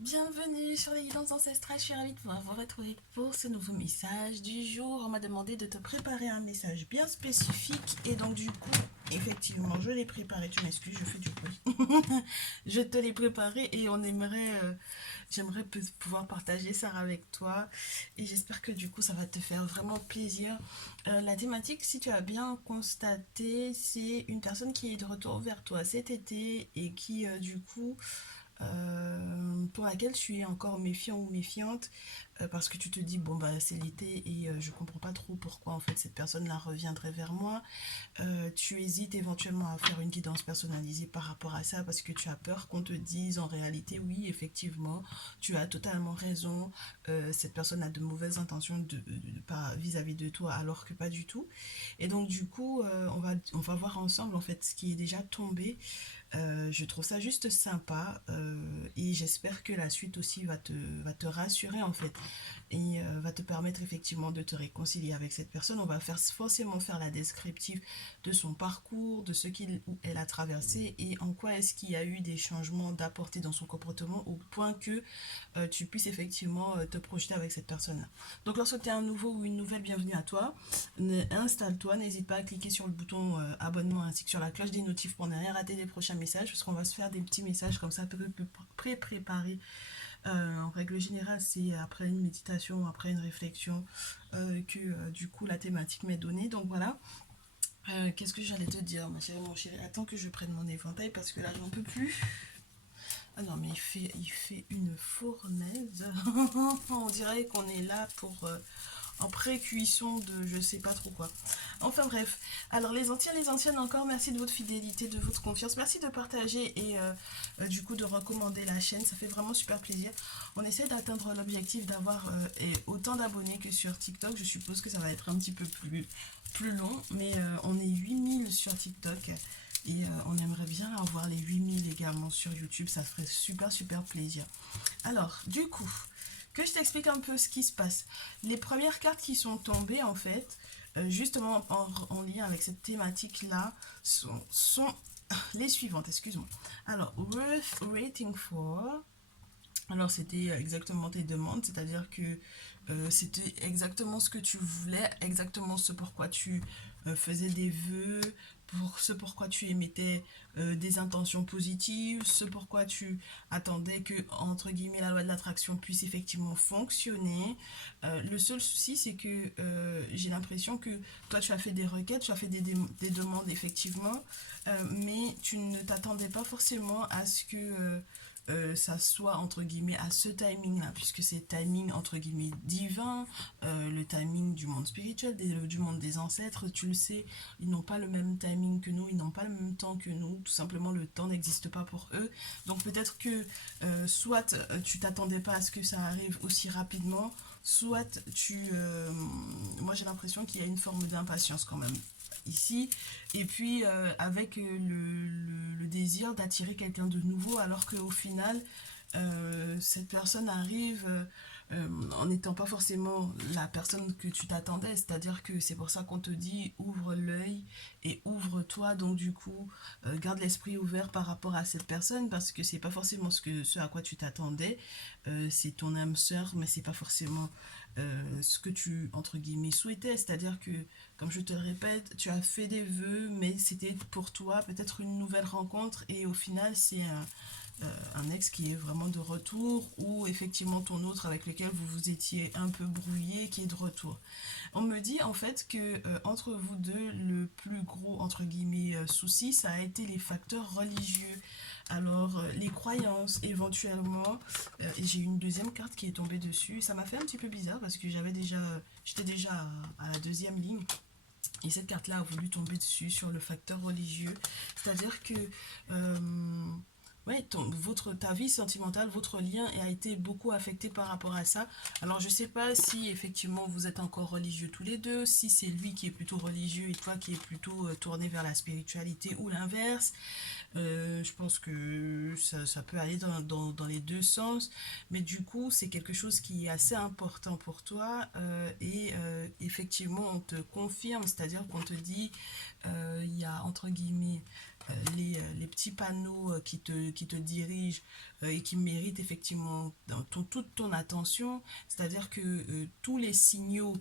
Bienvenue sur les guidances ancestrales, je suis ravie de pouvoir vous retrouver pour ce nouveau message du jour. On m'a demandé de te préparer un message bien spécifique et donc du coup, effectivement, je l'ai préparé. Tu m'excuses, je fais du bruit. Je te l'ai préparé et j'aimerais pouvoir partager ça avec toi et j'espère que du coup ça va te faire vraiment plaisir. La thématique, si tu as bien constaté, c'est une personne qui est de retour vers toi cet été et qui du coup pour laquelle je suis encore méfiant ou méfiante parce que tu te dis bon bah c'est l'été et je comprends pas trop pourquoi en fait cette personne là reviendrait vers moi. Tu hésites éventuellement à faire une guidance personnalisée par rapport à ça parce que tu as peur qu'on te dise en réalité oui effectivement tu as totalement raison, cette personne a de mauvaises intentions pas vis-à-vis de toi alors que pas du tout. Et donc du coup on va voir ensemble en fait ce qui est déjà tombé. Je trouve ça juste sympa et j'espère que la suite aussi va te rassurer en fait et va te permettre effectivement de te réconcilier avec cette personne. On va forcément faire la descriptive de son parcours, de ce qu'il ou elle a traversé et en quoi est-ce qu'il y a eu des changements d'apporter dans son comportement au point que tu puisses effectivement te projeter avec cette personne-là. Donc lorsque tu es un nouveau ou une nouvelle, bienvenue à toi. Installe-toi, n'hésite pas à cliquer sur le bouton abonnement ainsi que sur la cloche des notifs pour ne rien rater des prochains messages parce qu'on va se faire des petits messages comme ça pré-préparés. En règle générale, c'est après une méditation, après une réflexion que du coup la thématique m'est donnée. Donc voilà. Qu'est-ce que j'allais te dire, ma chérie, mon chéri? Attends que je prenne mon éventail parce que là, j'en peux plus. Ah non, mais il fait une fournaise. On dirait qu'on est là pour en pré-cuisson de je sais pas trop quoi. Enfin bref. Alors les anciens, les anciennes encore, merci de votre fidélité, de votre confiance. Merci de partager et du coup de recommander la chaîne. Ça fait vraiment super plaisir. On essaie d'atteindre l'objectif d'avoir autant d'abonnés que sur TikTok. Je suppose que ça va être un petit peu plus long. Mais on est 8000 sur TikTok. Et on aimerait bien avoir les 8000 également sur YouTube, ça ferait super super plaisir. Alors, du coup, que je t'explique un peu ce qui se passe. Les premières cartes qui sont tombées, en fait, justement en lien avec cette thématique-là, sont les suivantes, excuse-moi. Alors, worth waiting for. Alors, c'était exactement tes demandes, c'est-à-dire que c'était exactement ce que tu voulais, exactement ce pourquoi tu faisais des vœux, pour ce pourquoi tu émettais des intentions positives, ce pourquoi tu attendais que, entre guillemets, la loi de l'attraction puisse effectivement fonctionner. Le seul souci, c'est que j'ai l'impression que toi, tu as fait des requêtes, tu as fait des demandes, effectivement, mais tu ne t'attendais pas forcément à ce que ça soit entre guillemets à ce timing là puisque c'est timing entre guillemets divin, le timing du monde spirituel, du monde des ancêtres, tu le sais, ils n'ont pas le même timing que nous, ils n'ont pas le même temps que nous, tout simplement le temps n'existe pas pour eux. Donc peut-être que soit tu t'attendais pas à ce que ça arrive aussi rapidement, soit moi j'ai l'impression qu'il y a une forme d'impatience quand même ici, et puis avec le désir d'attirer quelqu'un de nouveau, alors qu'au final, cette personne arrive en n'étant pas forcément la personne que tu t'attendais, c'est-à-dire que c'est pour ça qu'on te dit ouvre l'œil et ouvre-toi, donc du coup garde l'esprit ouvert par rapport à cette personne parce que c'est pas forcément ce à quoi tu t'attendais. C'est ton âme sœur mais c'est pas forcément ce que tu entre guillemets souhaitais, c'est-à-dire que comme je te le répète, tu as fait des vœux mais c'était pour toi peut-être une nouvelle rencontre et au final c'est un ex qui est vraiment de retour ou effectivement ton autre avec lequel vous vous étiez un peu brouillé qui est de retour. On me dit en fait que entre vous deux, le plus gros entre guillemets souci, ça a été les facteurs religieux. Alors les croyances éventuellement, et j'ai une deuxième carte qui est tombée dessus. Ça m'a fait un petit peu bizarre parce que j'étais déjà à la deuxième ligne. Et cette carte-là a voulu tomber dessus sur le facteur religieux. C'est-à-dire que euh, ouais, ta vie sentimentale, votre lien a été beaucoup affecté par rapport à ça. Alors, je sais pas si effectivement vous êtes encore religieux tous les deux, si c'est lui qui est plutôt religieux et toi qui est plutôt tourné vers la spiritualité ou l'inverse. Je pense que ça peut aller dans les deux sens, mais du coup, c'est quelque chose qui est assez important pour toi et effectivement, on te confirme, c'est-à-dire qu'on te dit, il y a entre guillemets les petits panneaux qui te dirigent et qui méritent effectivement toute ton attention. C'est-à-dire que tous les signaux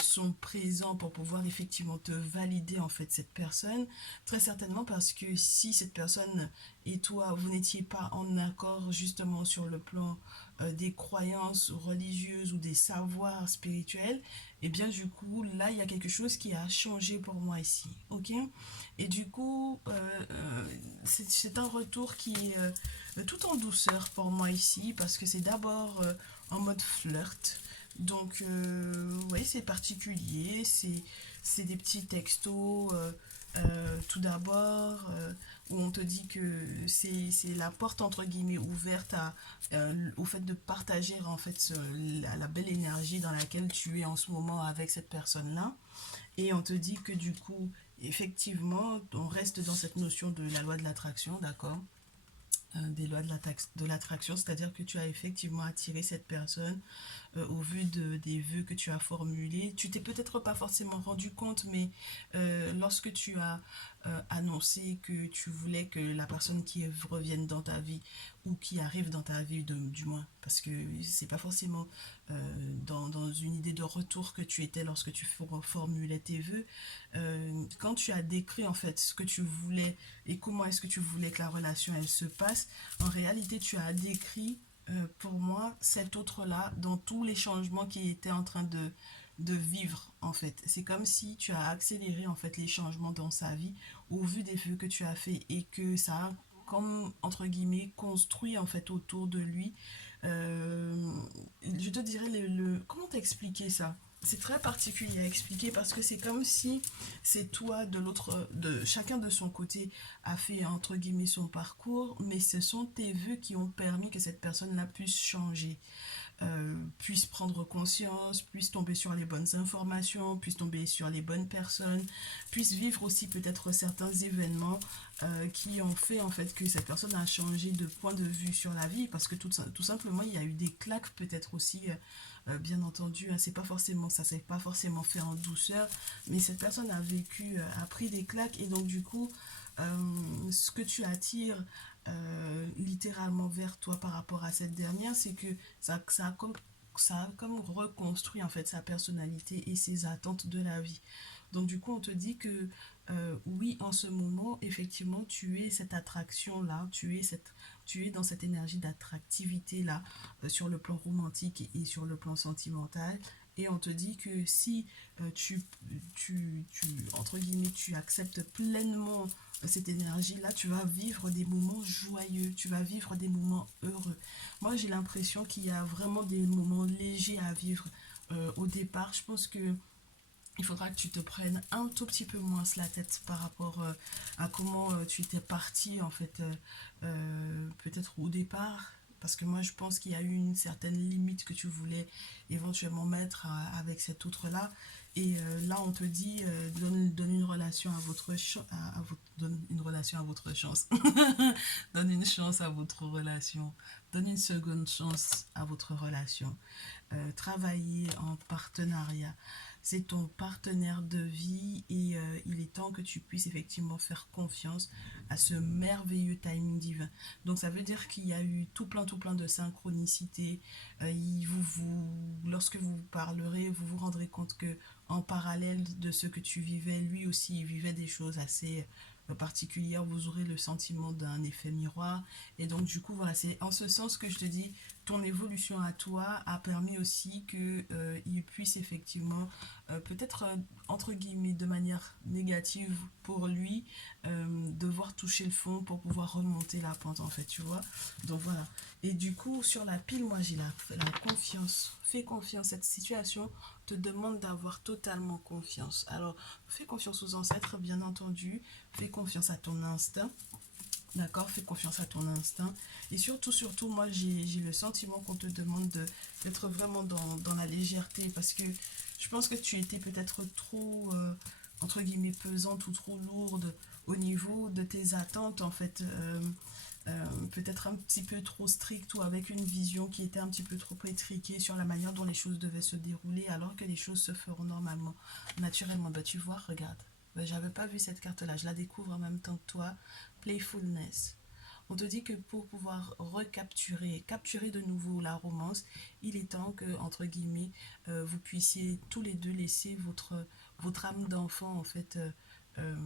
sont présents pour pouvoir effectivement te valider en fait cette personne. Très certainement parce que si cette personne et toi, vous n'étiez pas en accord justement sur le plan des croyances religieuses ou des savoirs spirituels, et bien du coup, là, il y a quelque chose qui a changé pour moi ici, ok? Et du coup, c'est un retour qui est tout en douceur pour moi ici, parce que c'est d'abord en mode flirt. Donc, oui, c'est particulier, c'est des petits textos, tout d'abord, où on te dit que c'est la porte, entre guillemets, ouverte au fait de partager, en fait, la belle énergie dans laquelle tu es en ce moment avec cette personne-là. Et on te dit que du coup, effectivement, on reste dans cette notion de la loi de l'attraction, d'accord? Des lois de l'attraction, c'est-à-dire que tu as effectivement attiré cette personne au vu des vœux que tu as formulés. Tu t'es peut-être pas forcément rendu compte, mais lorsque tu as annoncé que tu voulais que la personne qui revienne dans ta vie ou qui arrive dans ta vie, du moins, parce que c'est pas forcément dans une idée de retour que tu étais lorsque tu formulais tes vœux, quand tu as décrit en fait ce que tu voulais et comment est-ce que tu voulais que la relation elle se passe, en réalité tu as décrit pour moi, cet autre-là, dans tous les changements qu'il était en train de vivre, en fait. C'est comme si tu as accéléré, en fait, les changements dans sa vie au vu des feux que tu as fait et que ça a, comme, entre guillemets, construit, en fait, autour de lui. Euh, je te dirais, comment t'expliquer ça? C'est très particulier à expliquer parce que c'est comme si c'est toi de l'autre, de chacun de son côté a fait entre guillemets son parcours, mais ce sont tes vœux qui ont permis que cette personne-là puisse changer, puisse prendre conscience, puisse tomber sur les bonnes informations, puisse tomber sur les bonnes personnes, puisse vivre aussi peut-être certains événements qui ont fait en fait que cette personne a changé de point de vue sur la vie parce que tout simplement il y a eu des claques peut-être aussi bien entendu hein, c'est pas forcément ça s'est pas forcément fait en douceur mais cette personne a vécu a pris des claques et donc du coup ce que tu attires littéralement vers toi par rapport à cette dernière, c'est que ça a comme reconstruit en fait sa personnalité et ses attentes de la vie. Donc du coup, on te dit que oui, en ce moment, effectivement, tu es cette attraction-là, tu es dans cette énergie d'attractivité-là sur le plan romantique et sur le plan sentimental. Et on te dit que si entre guillemets, tu acceptes pleinement cette énergie-là, tu vas vivre des moments joyeux, tu vas vivre des moments heureux. Moi, j'ai l'impression qu'il y a vraiment des moments légers à vivre au départ. Je pense que il faudra que tu te prennes un tout petit peu moins la tête par rapport à comment tu étais parti en fait peut-être au départ parce que moi je pense qu'il y a eu une certaine limite que tu voulais éventuellement mettre avec cet autre là et là on te dit donne une relation à donne une relation à votre chance donne une chance à votre relation donne une seconde chance à votre relation travailler en partenariat. C'est ton partenaire de vie et il est temps que tu puisses effectivement faire confiance à ce merveilleux timing divin. Donc ça veut dire qu'il y a eu tout plein de synchronicité. Lorsque vous parlerez, vous vous rendrez compte que en parallèle de ce que tu vivais, lui aussi il vivait des choses assez particulières. Vous aurez le sentiment d'un effet miroir. Et donc du coup voilà, c'est en ce sens que je te dis ton évolution à toi a permis aussi que il puisse effectivement peut-être entre guillemets de manière négative pour lui devoir toucher le fond pour pouvoir remonter la pente en fait tu vois donc voilà et du coup sur la pile moi j'ai la confiance fais confiance cette situation te demande d'avoir totalement confiance alors fais confiance aux ancêtres bien entendu fais confiance à ton instinct. D'accord, fais confiance à ton instinct. Et surtout, moi, j'ai le sentiment qu'on te demande d'être vraiment dans la légèreté parce que je pense que tu étais peut-être trop, entre guillemets, pesante ou trop lourde au niveau de tes attentes, en fait. Peut-être un petit peu trop stricte ou avec une vision qui était un petit peu trop étriquée sur la manière dont les choses devaient se dérouler alors que les choses se feront normalement, naturellement. Bah, tu vois, regarde. J'avais pas vu cette carte-là, je la découvre en même temps que toi. Playfulness. On te dit que pour pouvoir capturer de nouveau la romance, il est temps que, entre guillemets, vous puissiez tous les deux laisser votre âme d'enfant, en fait, euh,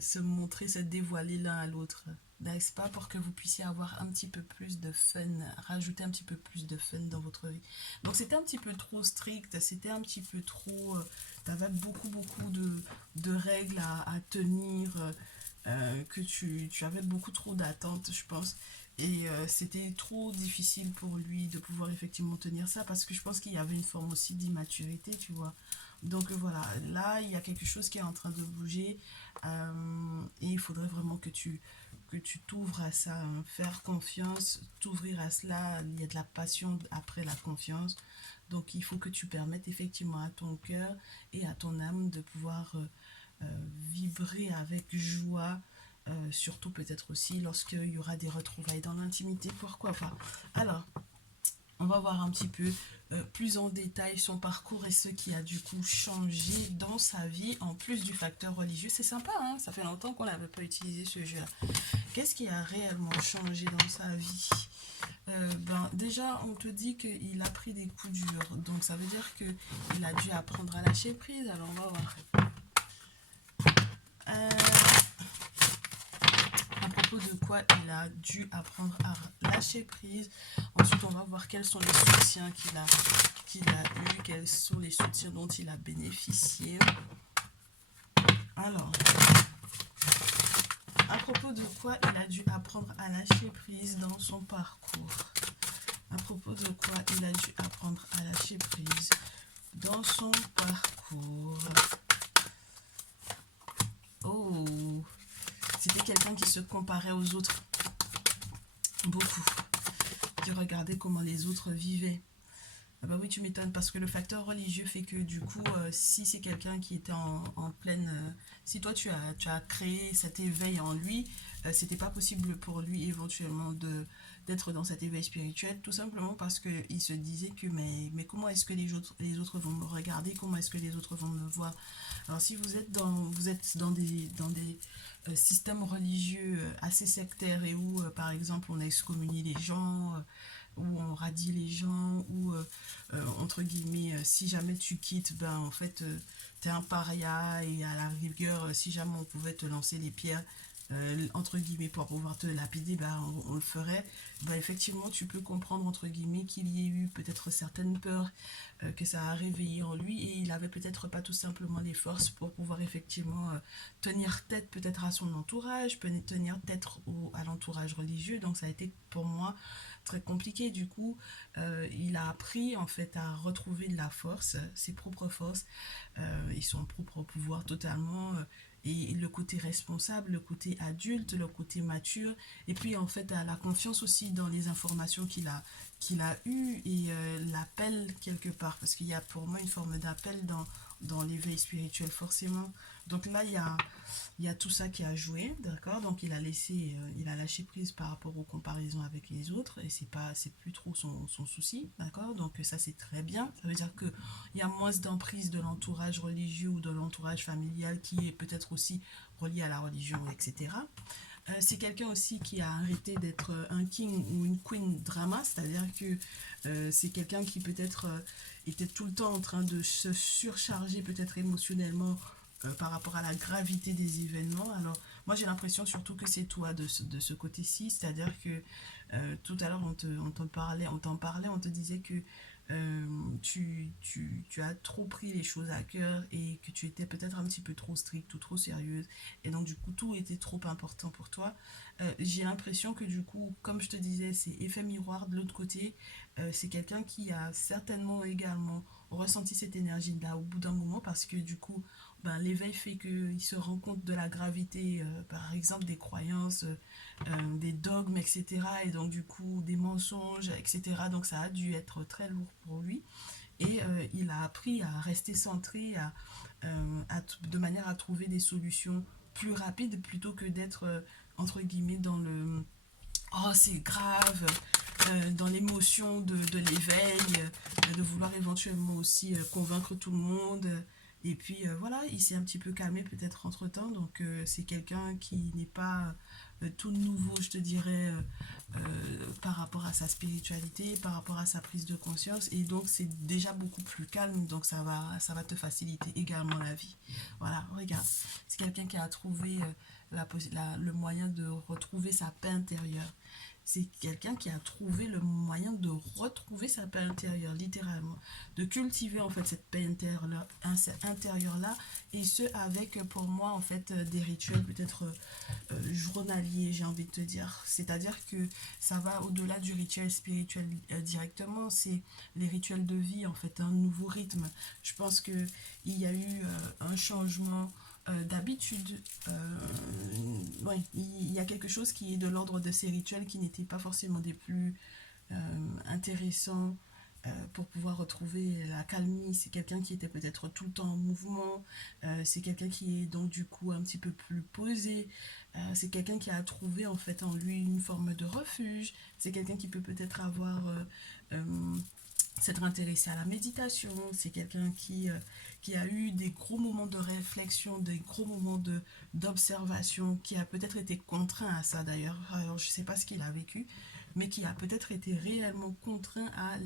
se montrer, se dévoiler l'un à l'autre. N'est-ce pas, pour que vous puissiez avoir un petit peu plus de fun, rajouter un petit peu plus de fun dans votre vie. Donc c'était un petit peu trop strict, c'était un petit peu trop... T'avais beaucoup de règles à tenir, que tu avais beaucoup trop d'attentes, je pense. Et c'était trop difficile pour lui de pouvoir effectivement tenir ça parce que je pense qu'il y avait une forme aussi d'immaturité, tu vois. Donc voilà, là, il y a quelque chose qui est en train de bouger et il faudrait vraiment que tu t'ouvres à ça, hein. Faire confiance, t'ouvrir à cela, il y a de la passion après la confiance. Donc il faut que tu permettes effectivement à ton cœur et à ton âme de pouvoir vibrer avec joie, surtout peut-être aussi lorsqu'il y aura des retrouvailles dans l'intimité, pourquoi pas. Alors, on va voir un petit peu plus en détail son parcours et ce qui a du coup changé dans sa vie, en plus du facteur religieux. C'est sympa, hein, ça fait longtemps qu'on n'avait pas utilisé ce jeu-là. Qu'est-ce qui a réellement changé dans sa vie? Déjà, on te dit qu'il a pris des coups durs, donc ça veut dire qu'il a dû apprendre à lâcher prise. Alors, on va voir. Euh, à propos de quoi il a dû apprendre à lâcher prise. Ensuite, on va voir quels sont les soutiens qu'il a eu, quels sont les soutiens dont il a bénéficié. Alors, à propos de quoi il a dû apprendre à lâcher prise dans son parcours. À propos de quoi il a dû apprendre à lâcher prise dans son parcours. Oh, c'était quelqu'un qui se comparait aux autres. Beaucoup. Qui regardait comment les autres vivaient. Ah bah oui, tu m'étonnes, parce que le facteur religieux fait que du coup, si c'est quelqu'un qui était en pleine... si toi tu as créé cet éveil en lui, c'était pas possible pour lui éventuellement d'être dans cet éveil spirituel, tout simplement parce qu'il se disait que mais comment est-ce que les autres vont me regarder, comment est-ce que les autres vont me voir. Alors si vous êtes dans des systèmes religieux assez sectaires et où, par exemple, on a excommunié les gens... où on radie les gens, où, entre guillemets, si jamais tu quittes, ben en fait, t'es un paria et à la rigueur, si jamais on pouvait te lancer les pierres, entre guillemets, pour pouvoir te lapider, ben on le ferait. Ben effectivement, tu peux comprendre, entre guillemets, qu'il y ait eu peut-être certaines peurs que ça a réveillé en lui et il avait peut-être pas tout simplement les forces pour pouvoir effectivement tenir tête peut-être à son entourage, tenir tête à l'entourage religieux. Donc ça a été pour moi très compliqué. Du coup, il a appris en fait à retrouver de la force, ses propres forces et son propre pouvoir totalement. Et le côté responsable, le côté adulte, le côté mature, et puis en fait la confiance aussi dans les informations qu'il a eues et l'appel quelque part, parce qu'il y a pour moi une forme d'appel dans l'éveil spirituel forcément. Donc là, il y a tout ça qui a joué, d'accord. Donc il a lâché prise par rapport aux comparaisons avec les autres et c'est plus trop son souci, d'accord. Donc ça c'est très bien. Ça veut dire que il y a moins d'emprise de l'entourage religieux ou de l'entourage familial qui est peut-être aussi relié à la religion, etc. C'est quelqu'un aussi qui a arrêté d'être un king ou une queen drama, c'est-à-dire que c'est quelqu'un qui peut-être était tout le temps en train de se surcharger peut-être émotionnellement par rapport à la gravité des événements. Alors moi j'ai l'impression surtout que c'est toi de ce côté-ci, c'est-à-dire que tout à l'heure on t'en parlait, on te disait que tu as trop pris les choses à cœur et que tu étais peut-être un petit peu trop stricte ou trop sérieuse et donc du coup tout était trop important pour toi. J'ai l'impression que du coup, comme je te disais, c'est effet miroir de l'autre côté. C'est quelqu'un qui a certainement également ressenti cette énergie là au bout d'un moment parce que du coup ben, l'éveil fait qu'il se rend compte de la gravité par exemple des croyances, des dogmes, etc. Et donc du coup des mensonges, etc. Donc ça a dû être très lourd pour lui. Et il a appris à rester centré, de manière à trouver des solutions plus rapides plutôt que d'être, entre guillemets, dans le oh c'est grave, dans l'émotion de l'éveil, de vouloir éventuellement aussi convaincre tout le monde, Et puis voilà, il s'est un petit peu calmé peut-être entre-temps. Donc c'est quelqu'un qui n'est pas tout nouveau, je te dirais, par rapport à sa spiritualité, par rapport à sa prise de conscience. Et donc c'est déjà beaucoup plus calme. Donc ça va te faciliter également la vie. Voilà, regarde. C'est quelqu'un qui a trouvé le moyen de retrouver sa paix intérieure. C'est quelqu'un qui a trouvé le moyen de retrouver sa paix intérieure, littéralement. De cultiver, en fait, cette paix intérieure-là. Et ce, avec, pour moi, en fait, des rituels peut-être journaliers, j'ai envie de te dire. C'est-à-dire que ça va au-delà du rituel spirituel directement. C'est les rituels de vie, en fait, un nouveau rythme. Je pense qu'il y a eu un changement d'habitude, ouais, il y a quelque chose qui est de l'ordre de ces rituels qui n'étaient pas forcément des plus intéressants pour pouvoir retrouver la calmie. C'est quelqu'un qui était peut-être tout le temps en mouvement. C'est quelqu'un qui est donc du coup un petit peu plus posé. C'est quelqu'un qui a trouvé en fait en lui une forme de refuge. C'est quelqu'un qui peut peut-être avoir s'être intéressé à la méditation. C'est quelqu'un qui a eu des gros moments de réflexion, des gros moments d'observation, qui a peut-être été contraint à ça d'ailleurs. Alors je ne sais pas ce qu'il a vécu, mais qui a peut-être été réellement contraint à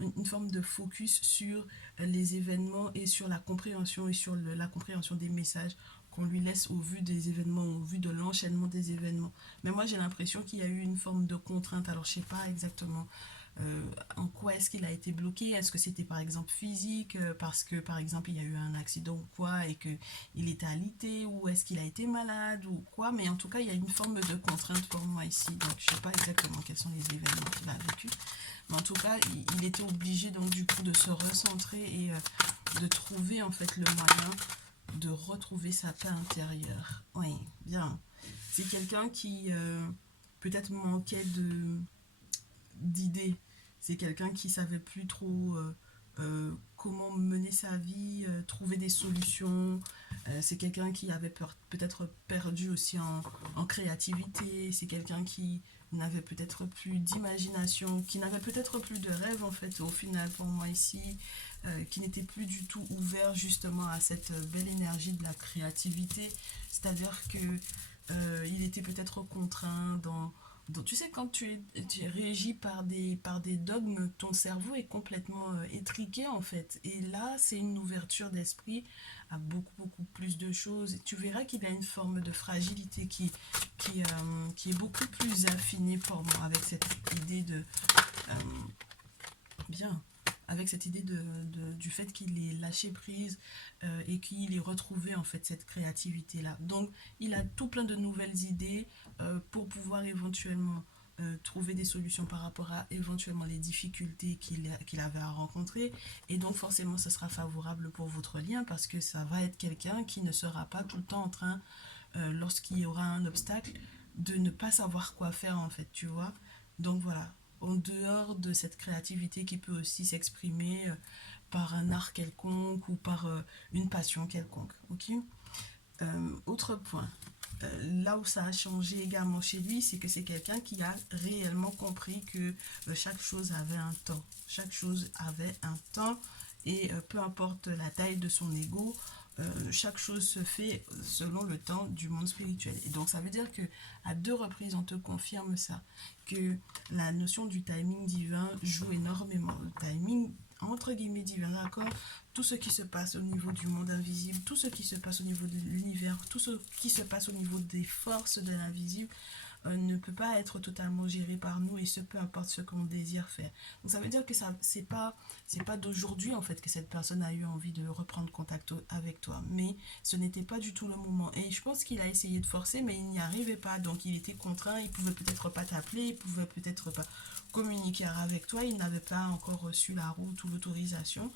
une forme de focus sur les événements et sur la compréhension et sur la compréhension des messages qu'on lui laisse au vu des événements, au vu de l'enchaînement des événements. Mais moi j'ai l'impression qu'il y a eu une forme de contrainte. Alors je sais pas exactement en quoi est-ce qu'il a été bloqué. Est-ce que c'était par exemple physique, parce que par exemple il y a eu un accident ou quoi et qu'il était alité, ou est-ce qu'il a été malade ou quoi. Mais en tout cas il y a une forme de contrainte pour moi ici. Donc je sais pas exactement quels sont les événements qu'il a vécu. Mais en tout cas il était obligé donc du coup de se recentrer et de trouver en fait le moyen de retrouver sa paix intérieure. Oui, bien. C'est quelqu'un qui peut-être manquait d'idées. C'est quelqu'un qui savait plus trop comment mener sa vie, trouver des solutions. C'est quelqu'un qui avait peut-être perdu aussi en créativité. C'est quelqu'un qui n'avait peut-être plus d'imagination, qui n'avait peut-être plus de rêve en fait au final pour moi ici, qui n'était plus du tout ouvert justement à cette belle énergie de la créativité. C'est-à-dire que il était peut-être contraint donc, tu sais, quand tu es régi par des dogmes, ton cerveau est complètement étriqué en fait. Et là, c'est une ouverture d'esprit à beaucoup, beaucoup plus de choses. Et tu verras qu'il y a une forme de fragilité qui est beaucoup plus affinée pour moi avec cette idée de... euh, bien, avec cette idée du fait qu'il ait lâché prise et qu'il ait retrouvé en fait cette créativité là. Donc il a tout plein de nouvelles idées pour pouvoir éventuellement trouver des solutions par rapport à éventuellement les difficultés qu'il avait à rencontrer. Et donc forcément ça sera favorable pour votre lien, parce que ça va être quelqu'un qui ne sera pas tout le temps en train, lorsqu'il y aura un obstacle, de ne pas savoir quoi faire en fait, tu vois. Donc voilà, en dehors de cette créativité qui peut aussi s'exprimer par un art quelconque ou par une passion quelconque. Ok. Autre point, là où ça a changé également chez lui, c'est que c'est quelqu'un qui a réellement compris que chaque chose avait un temps. Chaque chose avait un temps, et peu importe la taille de son ego, chaque chose se fait selon le temps du monde spirituel. Et donc ça veut dire que à deux reprises on te confirme ça, que la notion du timing divin joue énormément. Le timing entre guillemets divin, d'accord? Tout ce qui se passe au niveau du monde invisible, tout ce qui se passe au niveau de l'univers, tout ce qui se passe au niveau des forces de l'invisible ne peut pas être totalement géré par nous, et ce peu importe ce qu'on désire faire. Donc ça veut dire que ça c'est pas d'aujourd'hui en fait que cette personne a eu envie de reprendre contact avec toi, mais ce n'était pas du tout le moment. Et je pense qu'il a essayé de forcer, mais il n'y arrivait pas. Donc il était contraint, il pouvait peut-être pas t'appeler, il pouvait peut-être pas communiquer avec toi, il n'avait pas encore reçu la route ou l'autorisation.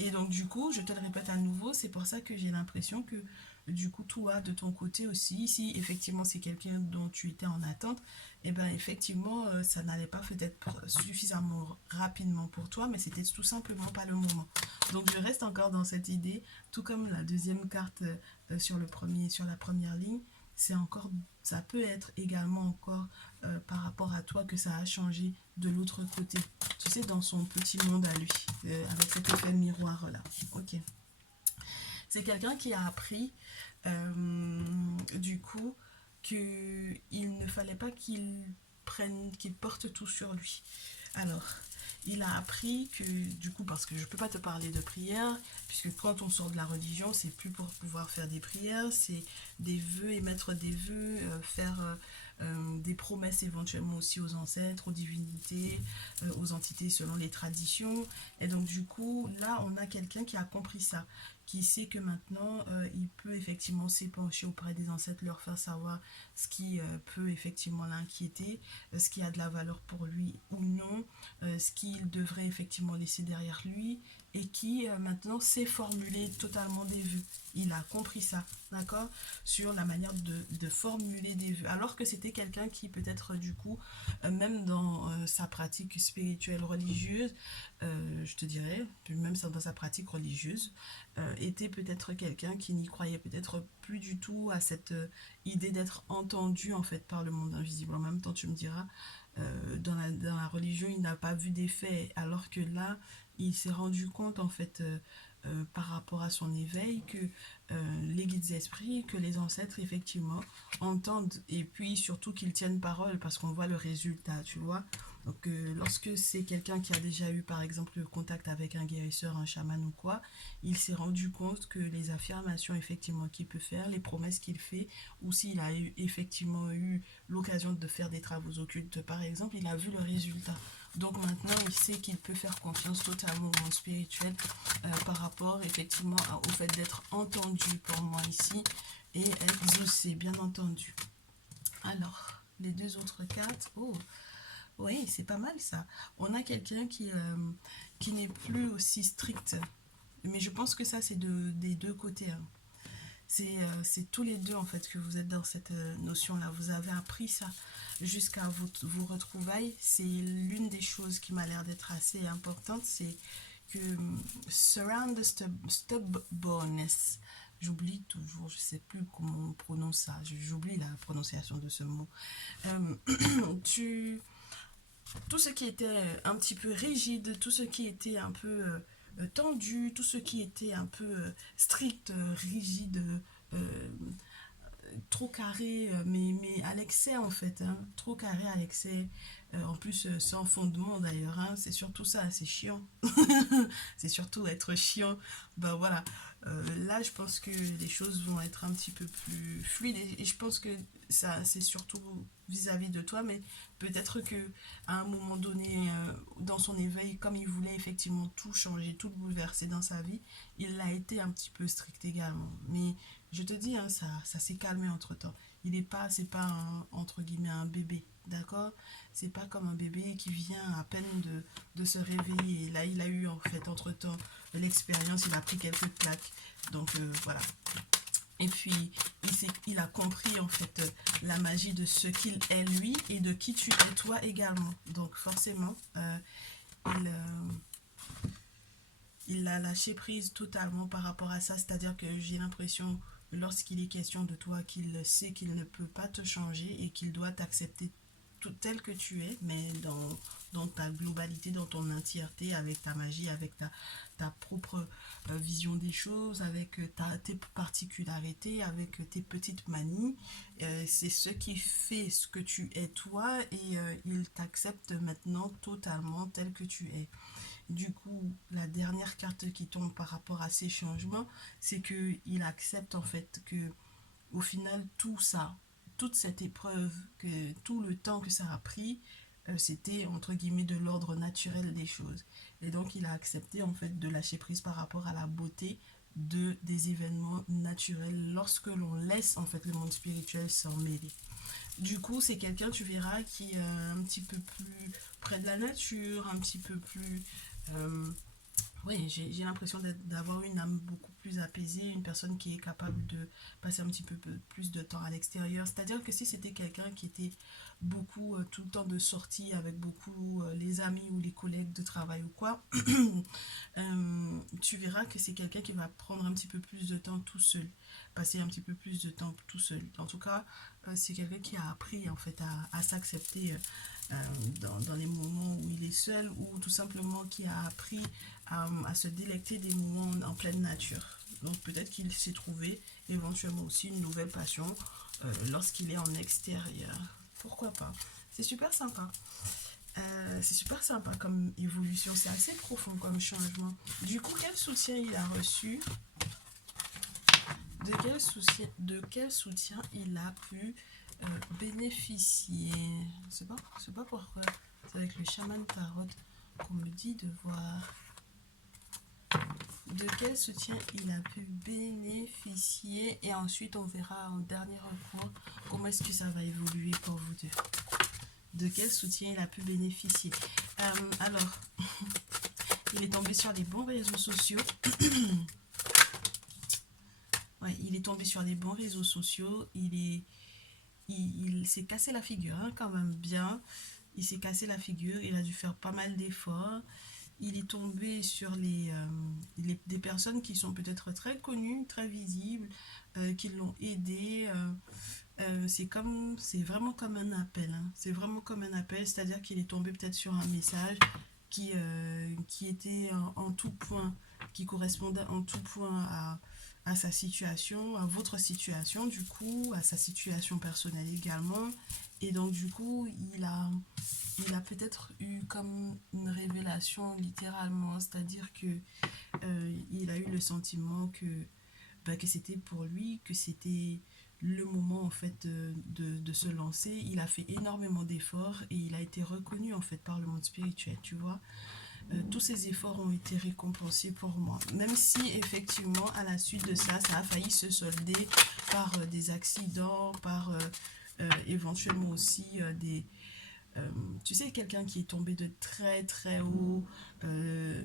Et donc du coup, je te le répète à nouveau, c'est pour ça que j'ai l'impression que du coup, toi, de ton côté aussi, si effectivement c'est quelqu'un dont tu étais en attente, et bien effectivement, ça n'allait pas peut-être suffisamment rapidement pour toi, mais c'était tout simplement pas le moment. Donc je reste encore dans cette idée, tout comme la deuxième carte sur la première ligne, c'est encore, ça peut être également encore par rapport à toi que ça a changé de l'autre côté. Tu sais, dans son petit monde à lui, avec cet effet miroir là. Ok. C'est quelqu'un qui a appris, du coup, qu'il ne fallait pas qu'il porte tout sur lui. Alors, il a appris que, du coup, parce que je ne peux pas te parler de prière, puisque quand on sort de la religion, c'est plus pour pouvoir faire des prières, c'est des vœux, émettre des vœux, faire des promesses éventuellement aussi aux ancêtres, aux divinités, aux entités selon les traditions. Et donc, du coup, là, on a quelqu'un qui a compris ça, qui sait que maintenant, il peut effectivement s'épancher auprès des ancêtres, leur faire savoir ce qui peut effectivement l'inquiéter, ce qui a de la valeur pour lui ou non, ce qu'il devrait effectivement laisser derrière lui, et qui maintenant sait formuler totalement des vœux. Il a compris ça, d'accord, sur la manière de formuler des vœux. Alors que c'était quelqu'un qui peut-être du coup, même dans sa pratique spirituelle religieuse, je te dirais, même dans sa pratique religieuse, était peut-être quelqu'un qui n'y croyait peut-être plus du tout à cette idée d'être entendu en fait par le monde invisible. En même temps, tu me diras, dans la religion, il n'a pas vu d'effet, alors que là, il s'est rendu compte en fait, par rapport à son éveil, que les guides esprits, que les ancêtres effectivement entendent, et puis surtout qu'ils tiennent parole, parce qu'on voit le résultat, tu vois. Donc lorsque c'est quelqu'un qui a déjà eu par exemple le contact avec un guérisseur, un chaman ou quoi, il s'est rendu compte que les affirmations effectivement qu'il peut faire, les promesses qu'il fait, ou s'il a effectivement eu l'occasion de faire des travaux occultes par exemple, il a vu le résultat. Donc maintenant, il sait qu'il peut faire confiance totalement au monde spirituel, par rapport effectivement au fait d'être entendu pour moi ici, et exaucé, bien entendu. Alors, les deux autres cartes, oh, oui, c'est pas mal ça. On a quelqu'un qui n'est plus aussi strict, mais je pense que ça, c'est des deux côtés, hein. C'est tous les deux en fait que vous êtes dans cette notion-là. Vous avez appris ça jusqu'à vos retrouvailles. C'est l'une des choses qui m'a l'air d'être assez importante, c'est que surround the stubbornness. J'oublie toujours, je sais plus comment on prononce ça. J'oublie la prononciation de ce mot. Euh, tu tout ce qui était un petit peu rigide, tout ce qui était un peu tendu, tout ce qui était un peu strict, rigide, euh, trop carré, mais à l'excès en fait, hein, trop carré à l'excès, en plus sans fondement d'ailleurs, hein, c'est surtout ça, c'est chiant, c'est surtout être chiant, ben voilà. Là je pense que les choses vont être un petit peu plus fluides, et je pense que ça c'est surtout vis-à-vis de toi, mais peut-être que à un moment donné, dans son éveil, comme il voulait effectivement tout changer, tout bouleverser dans sa vie, il a été un petit peu strict également, mais je te dis, hein, ça s'est calmé entre temps. Il est pas, c'est pas entre guillemets un bébé, d'accord? C'est pas comme un bébé qui vient à peine de se réveiller. Et là, il a eu en fait entre temps l'expérience, il a pris quelques claques. Donc voilà. Et puis, il a compris en fait la magie de ce qu'il est lui et de qui tu es toi également. Donc forcément, il, il a lâché prise totalement par rapport à ça, c'est-à-dire que j'ai l'impression, lorsqu'il est question de toi, qu'il sait qu'il ne peut pas te changer et qu'il doit t'accepter tout tel que tu es, mais dans ta globalité, dans ton entièreté, avec ta magie, avec ta propre vision des choses, avec tes particularités, avec tes petites manies. C'est ce qui fait ce que tu es toi, et il t'accepte maintenant totalement tel que tu es. Du coup, la dernière carte qui tombe par rapport à ces changements, c'est qu'il accepte en fait que au final tout ça, toute cette épreuve, que tout le temps que ça a pris, c'était entre guillemets de l'ordre naturel des choses. Et donc il a accepté en fait de lâcher prise par rapport à la beauté des événements naturels lorsque l'on laisse en fait le monde spirituel s'en mêler. Du coup, c'est quelqu'un, tu verras, qui est un petit peu plus près de la nature, un petit peu plus euh, oui, j'ai l'impression d'avoir une âme beaucoup plus apaisée, une personne qui est capable de passer un petit peu plus de temps à l'extérieur. C'est-à-dire que si c'était quelqu'un qui était beaucoup tout le temps de sortie avec beaucoup les amis ou les collègues de travail ou quoi, tu verras que c'est quelqu'un qui va prendre un petit peu plus de temps tout seul, passer un petit peu plus de temps tout seul. En tout cas, c'est quelqu'un qui a appris en fait à s'accepter dans les moments où il est seul, ou tout simplement qui a appris à se délecter des moments en pleine nature. Donc peut-être qu'il s'est trouvé éventuellement aussi une nouvelle passion lorsqu'il est en extérieur. Pourquoi pas? C'est super sympa. C'est super sympa comme évolution, c'est assez profond comme changement. Du coup, quel soutien il a reçu? De quel soutien il a pu bénéficier? Je sais pas pourquoi. C'est avec le chaman tarot qu'on me dit de voir. De quel soutien il a pu bénéficier? Et ensuite, on verra en dernier recours comment est-ce que ça va évoluer pour vous deux. De quel soutien il a pu bénéficier? Alors, il est tombé sur les bons réseaux sociaux. Ouais, il est tombé sur les bons réseaux sociaux. Il s'est cassé la figure, hein, quand même bien. Il s'est cassé la figure. Il a dû faire pas mal d'efforts. Il est tombé sur des personnes qui sont peut-être très connues, très visibles, qui l'ont aidé. C'est vraiment comme un appel, hein. C'est vraiment comme un appel, c'est-à-dire qu'il est tombé peut-être sur un message qui était en tout point, qui correspondait en tout point à sa situation, à votre situation du coup, à sa situation personnelle également. Et donc du coup, il a peut-être eu comme une révélation littéralement, c'est-à-dire que il a eu le sentiment que c'était pour lui, que c'était le moment en fait de se lancer. Il a fait énormément d'efforts et il a été reconnu en fait par le monde spirituel, tu vois. Tous ces efforts ont été récompensés pour moi. Même si effectivement à la suite de ça, ça a failli se solder par des accidents, par éventuellement aussi tu sais, quelqu'un qui est tombé de très très haut euh,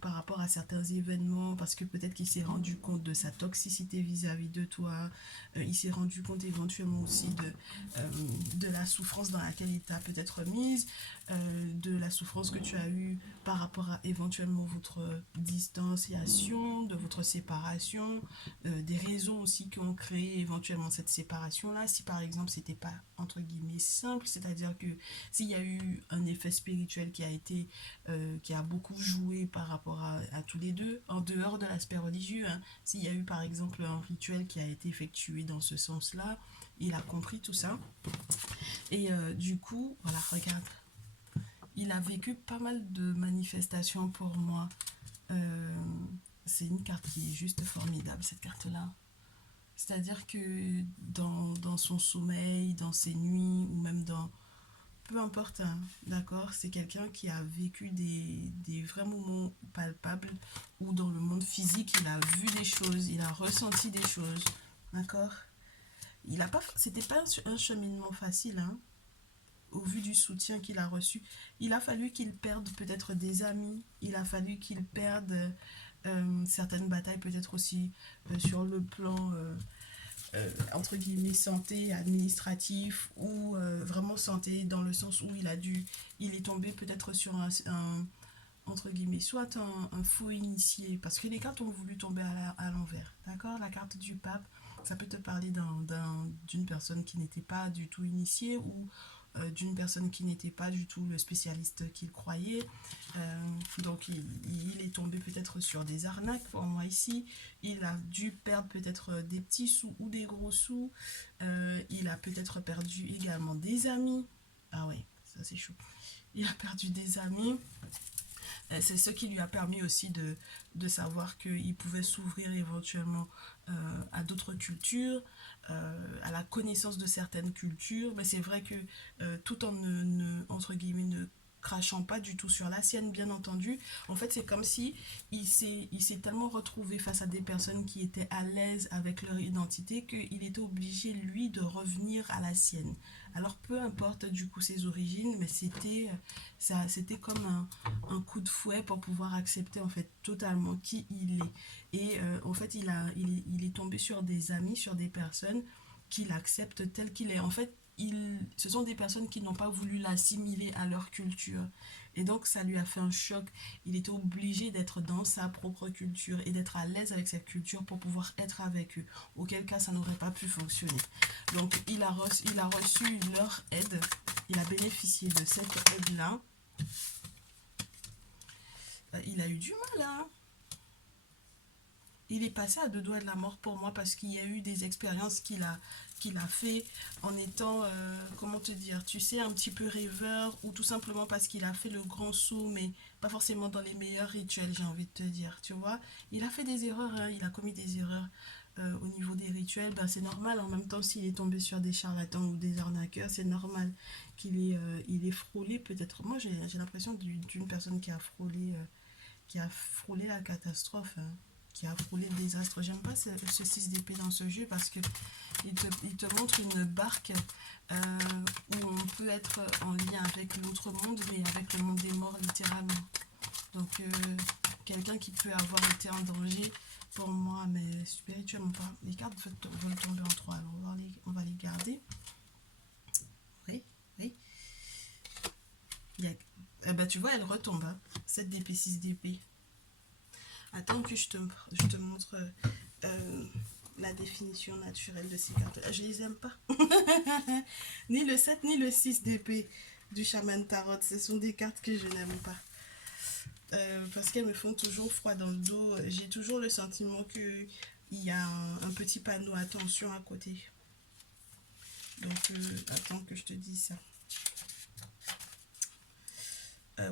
par rapport à certains événements, parce que peut-être qu'il s'est rendu compte de sa toxicité vis-à-vis de toi, il s'est rendu compte éventuellement aussi de la souffrance dans laquelle il t'a peut-être mise, de la souffrance que tu as eue par rapport à éventuellement votre distanciation, de votre séparation, des raisons aussi qui ont créé éventuellement cette séparation-là. Si par exemple c'était pas entre guillemets simple, c'est-à-dire que s'il y a eu un effet spirituel qui a beaucoup joué par rapport à tous les deux, en dehors de l'aspect religieux, hein, s'il y a eu par exemple un rituel qui a été effectué dans ce sens-là, il a compris tout ça. Et du coup, voilà, regarde, il a vécu pas mal de manifestations pour moi. Euh, c'est une carte qui est juste formidable, cette carte-là. C'est-à-dire que dans son sommeil, dans ses nuits, ou même dans, peu importe, hein, d'accord, c'est quelqu'un qui a vécu des vrais moments palpables où dans le monde physique, il a vu des choses, il a ressenti des choses, d'accord. Il a pas, c'était pas un cheminement facile, hein, au vu du soutien qu'il a reçu. Il a fallu qu'il perde peut-être des amis, il a fallu qu'il perde certaines batailles peut-être aussi sur le plan entre guillemets santé administratif ou vraiment santé dans le sens où il est tombé peut-être sur entre guillemets soit un faux initié parce que les cartes ont voulu tomber à l'envers, d'accord. La carte du pape, ça peut te parler d'une personne qui n'était pas du tout initiée ou d'une personne qui n'était pas du tout le spécialiste qu'il croyait. Donc il est tombé peut-être sur des arnaques pour moi ici. Il a dû perdre peut-être des petits sous ou des gros sous. Il a peut-être perdu également des amis. Ah ouais, ça c'est chaud. Il a perdu des amis. C'est ce qui lui a permis aussi de savoir qu'il pouvait s'ouvrir éventuellement à d'autres cultures, à la connaissance de certaines cultures. Mais c'est vrai que tout en entre guillemets, ne crachant pas du tout sur la sienne, bien entendu. En fait, c'est comme si il s'est tellement retrouvé face à des personnes qui étaient à l'aise avec leur identité qu'il était obligé, lui, de revenir à la sienne. Alors, peu importe du coup ses origines, mais c'était comme un coup de fouet pour pouvoir accepter en fait totalement qui il est. Et en fait, il est tombé sur des amis, sur des personnes qui l'acceptent tel qu'il est. En fait, ce sont des personnes qui n'ont pas voulu l'assimiler à leur culture. Et donc, ça lui a fait un choc. Il était obligé d'être dans sa propre culture et d'être à l'aise avec cette culture pour pouvoir être avec eux. Auquel cas, ça n'aurait pas pu fonctionner. Donc, il a reçu leur aide. Il a bénéficié de cette aide-là. Il a eu du mal, hein. il est passé à deux doigts de la mort pour moi parce qu'il y a eu des expériences qu'il a fait en étant, comment te dire, tu sais, un petit peu rêveur ou tout simplement parce qu'il a fait le grand saut, mais pas forcément dans les meilleurs rituels, j'ai envie de te dire, tu vois. Il a fait des erreurs, hein, il a commis des erreurs au niveau des rituels, ben, c'est normal. En même temps, s'il est tombé sur des charlatans ou des arnaqueurs, c'est normal il est frôlé peut-être. Moi, j'ai l'impression d'une personne qui a frôlé la catastrophe, hein, qui a frôlé le désastre. J'aime pas ce 6 d'épée dans ce jeu parce que il te montre une barque euh, où on peut être en lien avec l'autre monde, mais avec le monde des morts littéralement. Donc, quelqu'un qui peut avoir été en danger pour moi, mais spirituellement pas. Les cartes veulent tomber en 3, alors on va les garder. Oui, oui. Eh ben, tu vois, elle retombe. Hein. 7 d'épée, 6 d'épée. Attends que je te montre la définition naturelle de ces cartes. Je les aime pas. Ni le 7 ni le 6 d'épée du chaman tarot. Ce sont des cartes que je n'aime pas. Parce qu'elles me font toujours froid dans le dos. J'ai toujours le sentiment qu'il y a un petit panneau attention à côté. Donc, attends que je te dise ça.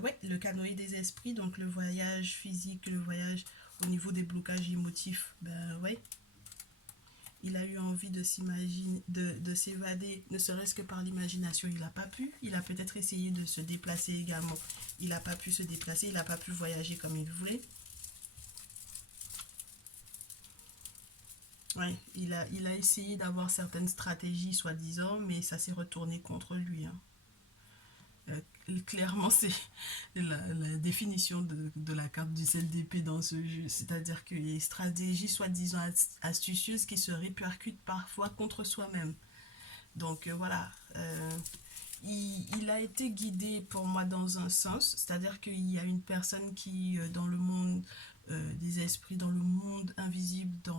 Ouais, le canoë des esprits, donc le voyage physique, le voyage au niveau des blocages émotifs. Ben ouais, il a eu envie de s'imaginer, de s'évader, ne serait-ce que par l'imagination. Il n'a pas pu. Il a peut-être essayé de se déplacer également. Il n'a pas pu se déplacer, il n'a pas pu voyager comme il voulait. Ouais, il a essayé d'avoir certaines stratégies, soi-disant, mais ça s'est retourné contre lui. Hein. Clairement, c'est la définition de la carte du 7 d'épée dans ce jeu. C'est-à-dire que les stratégies soi-disant astucieuses qui se répercutent parfois contre soi-même. Donc voilà, il a été guidé pour moi dans un sens, c'est-à-dire qu'il y a une personne qui, dans le monde des esprits, dans le monde invisible,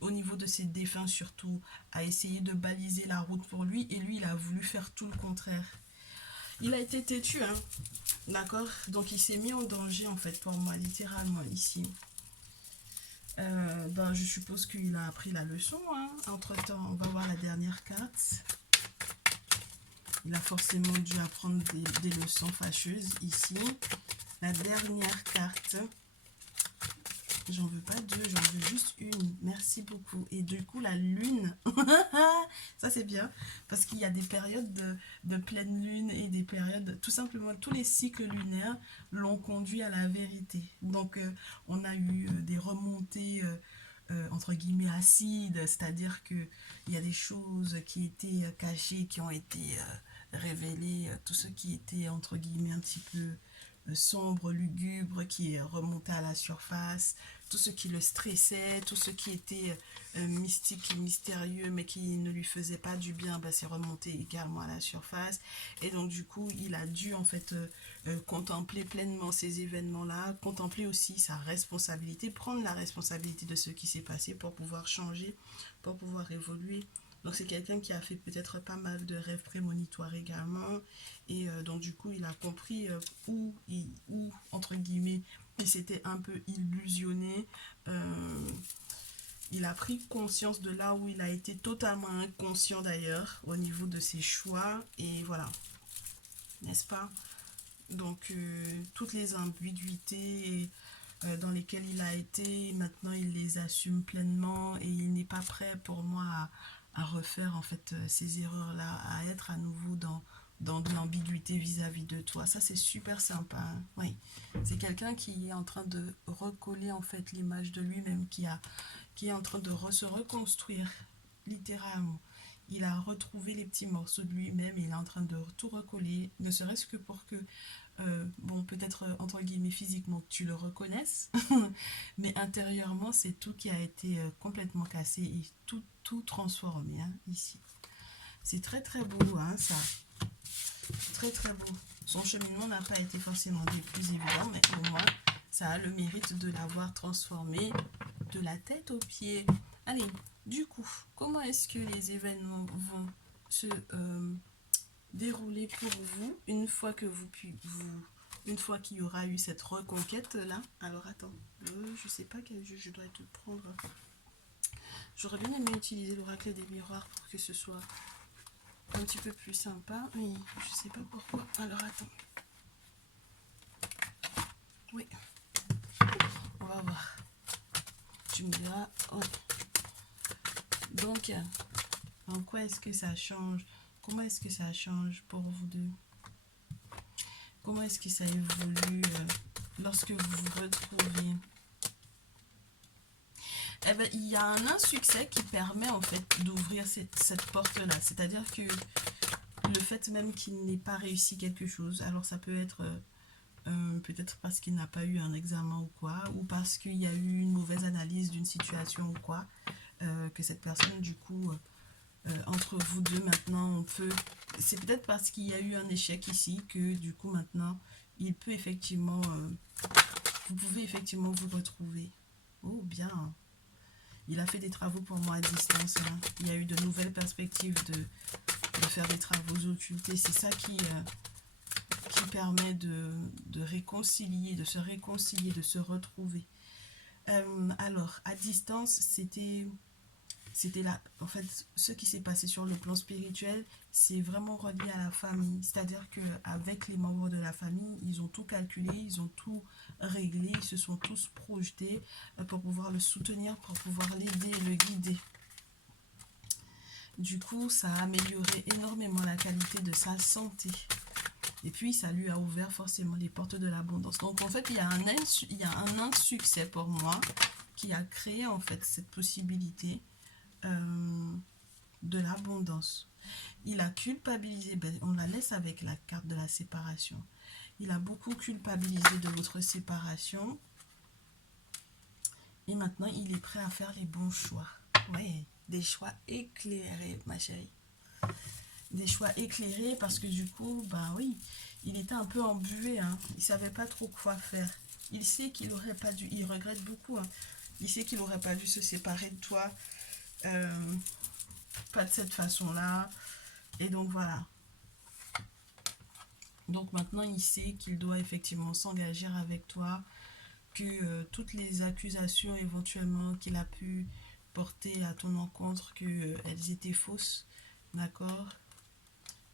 au niveau de ses défunts surtout, a essayé de baliser la route pour lui et lui, il a voulu faire tout le contraire. Il a été têtu, hein, d'accord. Donc il s'est mis en danger en fait pour moi, littéralement ici. Ben, je suppose qu'il a appris la leçon. Hein. Entre-temps, on va voir la dernière carte. Il a forcément dû apprendre des leçons fâcheuses ici. La dernière carte. J'en veux pas deux, j'en veux juste une. Merci beaucoup. Et du coup, la lune. Ça, c'est bien. Parce qu'il y a des périodes de pleine lune et des périodes... Tout simplement, tous les cycles lunaires l'ont conduit à la vérité. Donc, on a eu des remontées... entre guillemets acides, c'est-à-dire que il y a des choses qui étaient cachées, qui ont été révélées, tout ce qui était entre guillemets un petit peu sombre, lugubre, qui est remonté à la surface, tout ce qui le stressait, tout ce qui était mystique et mystérieux, mais qui ne lui faisait pas du bien, ben, c'est remonté également à la surface. Et donc du coup, il a dû en fait contempler pleinement ces événements-là, contempler aussi sa responsabilité, prendre la responsabilité de ce qui s'est passé pour pouvoir changer, pour pouvoir évoluer. Donc c'est quelqu'un qui a fait peut-être pas mal de rêves prémonitoires également. Et donc du coup, il a compris où entre guillemets, il s'était un peu illusionné. Il a pris conscience de là où il a été totalement inconscient d'ailleurs, au niveau de ses choix. Et voilà, n'est-ce pas? Donc toutes les ambiguïtés dans lesquelles il a été, maintenant il les assume pleinement et il n'est pas prêt pour moi à refaire en fait ces erreurs-là, à être à nouveau dans de l'ambiguïté vis-à-vis de toi. Ça c'est super sympa. Hein. Oui, c'est quelqu'un qui est en train de recoller en fait l'image de lui-même, qui est en train de se reconstruire littéralement. Il a retrouvé les petits morceaux de lui-même et il est en train de tout recoller, ne serait-ce que pour que bon, peut-être entre guillemets physiquement tu le reconnaisses, mais intérieurement c'est tout qui a été complètement cassé et tout transformé hein, ici. C'est très très beau hein, ça, très très beau. Son cheminement n'a pas été forcément des plus évidents, mais au moins ça a le mérite de l'avoir transformé de la tête aux pieds. Allez, du coup, comment est-ce que les événements vont se dérouler pour vous une fois que vous une fois qu'il y aura eu cette reconquête là. Alors attends, je sais pas quel jeu je dois te prendre. J'aurais bien aimé utiliser l'oracle des miroirs pour que ce soit un petit peu plus sympa, mais je sais pas pourquoi. Alors attends. Oui, on va voir. Tu me diras. Oh. Donc, en quoi est-ce que ça change? Comment est-ce que ça change pour vous deux? Comment est-ce que ça évolue lorsque vous vous retrouvez? Eh ben, il y a un insuccès qui permet en fait d'ouvrir cette porte-là. C'est-à-dire que le fait même qu'il n'ait pas réussi quelque chose, alors ça peut être peut-être parce qu'il n'a pas eu un examen ou quoi, ou parce qu'il y a eu une mauvaise analyse d'une situation ou quoi, que cette personne du coup, entre vous deux maintenant, on peut... C'est peut-être parce qu'il y a eu un échec ici que du coup maintenant, il peut effectivement... vous pouvez effectivement vous retrouver. Oh bien. Il a fait des travaux pour moi à distance. Hein. Il y a eu de nouvelles perspectives de faire des travaux occultés. C'est ça qui permet de réconcilier, de se réconcilier, de se retrouver. Alors, à distance, c'était là. En fait, ce qui s'est passé sur le plan spirituel, c'est vraiment relié à la famille. C'est-à-dire qu'avec les membres de la famille, ils ont tout calculé, ils ont tout réglé, ils se sont tous projetés pour pouvoir le soutenir, pour pouvoir l'aider et le guider. Du coup, ça a amélioré énormément la qualité de sa santé. Et puis, ça lui a ouvert forcément les portes de l'abondance. Donc, en fait, il y a un insuccès pour moi qui a créé, en fait, cette possibilité de l'abondance. Il a culpabilisé, ben, on la laisse avec la carte de la séparation. Il a beaucoup culpabilisé de votre séparation. Et maintenant, il est prêt à faire les bons choix. Oui, des choix éclairés, ma chérie. Des choix éclairés parce que du coup, ben oui, il était un peu embué. Hein. Il ne savait pas trop quoi faire. Il sait qu'il aurait pas dû, il regrette beaucoup. Hein. Il sait qu'il n'aurait pas dû se séparer de toi. Pas de cette façon-là. Et donc voilà. Donc maintenant, il sait qu'il doit effectivement s'engager avec toi, que toutes les accusations éventuellement qu'il a pu porter à ton encontre, qu'elles étaient fausses, d'accord?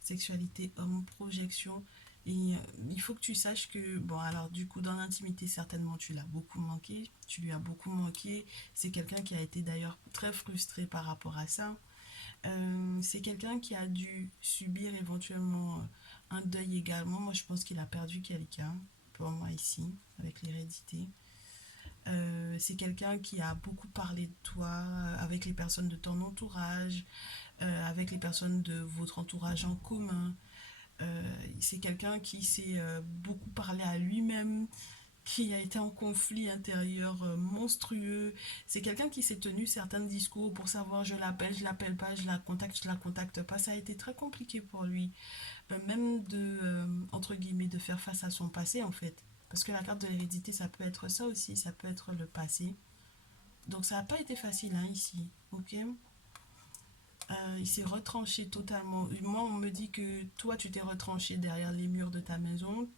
Sexualité, homme, projection. Et il faut que tu saches que, bon, alors du coup, dans l'intimité, certainement, tu l'as beaucoup manqué. Tu lui as beaucoup manqué. C'est quelqu'un qui a été d'ailleurs très frustré par rapport à ça. C'est quelqu'un qui a dû subir éventuellement un deuil également. Moi, je pense qu'il a perdu quelqu'un, pour moi ici, avec l'hérédité. C'est quelqu'un qui a beaucoup parlé de toi avec les personnes de ton entourage, avec les personnes de votre entourage en commun. C'est quelqu'un qui s'est beaucoup parlé à lui-même, qui a été en conflit intérieur monstrueux. C'est quelqu'un qui s'est tenu certains discours pour savoir je l'appelle pas, je la contacte pas. Ça a été très compliqué pour lui, même entre guillemets, de faire face à son passé en fait. Parce que la carte de l'hérédité, ça peut être ça aussi, ça peut être le passé. Donc ça n'a pas été facile hein, ici, ok. Il s'est retranché totalement. Moi, on me dit que toi, tu t'es retranché derrière les murs de ta maison.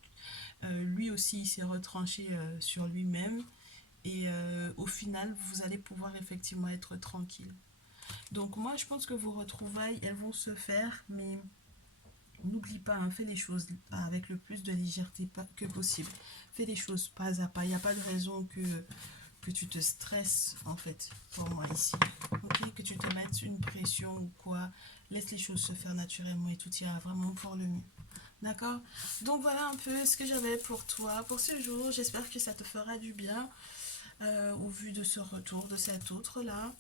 Lui aussi, il s'est retranché sur lui-même. Et au final, vous allez pouvoir effectivement être tranquille. Donc moi, je pense que vos retrouvailles, elles vont se faire, mais n'oublie pas, hein, fais les choses avec le plus de légèreté que possible. Fais les choses pas à pas. Il n'y a pas de raison que tu te stresses, en fait, pour moi ici. Ok, que tu te mettes une pression ou quoi. Laisse les choses se faire naturellement et tout ira vraiment pour le mieux. D'accord? Donc voilà un peu ce que j'avais pour toi pour ce jour. J'espère que ça te fera du bien au vu de ce retour de cet autre-là.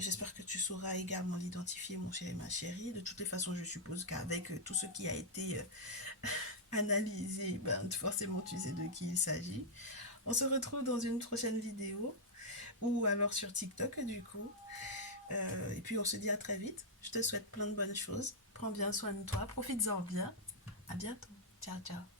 J'espère que tu sauras également l'identifier, mon chéri, ma chérie. De toutes les façons, je suppose qu'avec tout ce qui a été analysé, ben, forcément, tu sais de qui il s'agit. On se retrouve dans une prochaine vidéo ou alors sur TikTok, du coup. Et puis, on se dit à très vite. Je te souhaite plein de bonnes choses. Prends bien soin de toi. Profites-en bien. À bientôt. Ciao, ciao.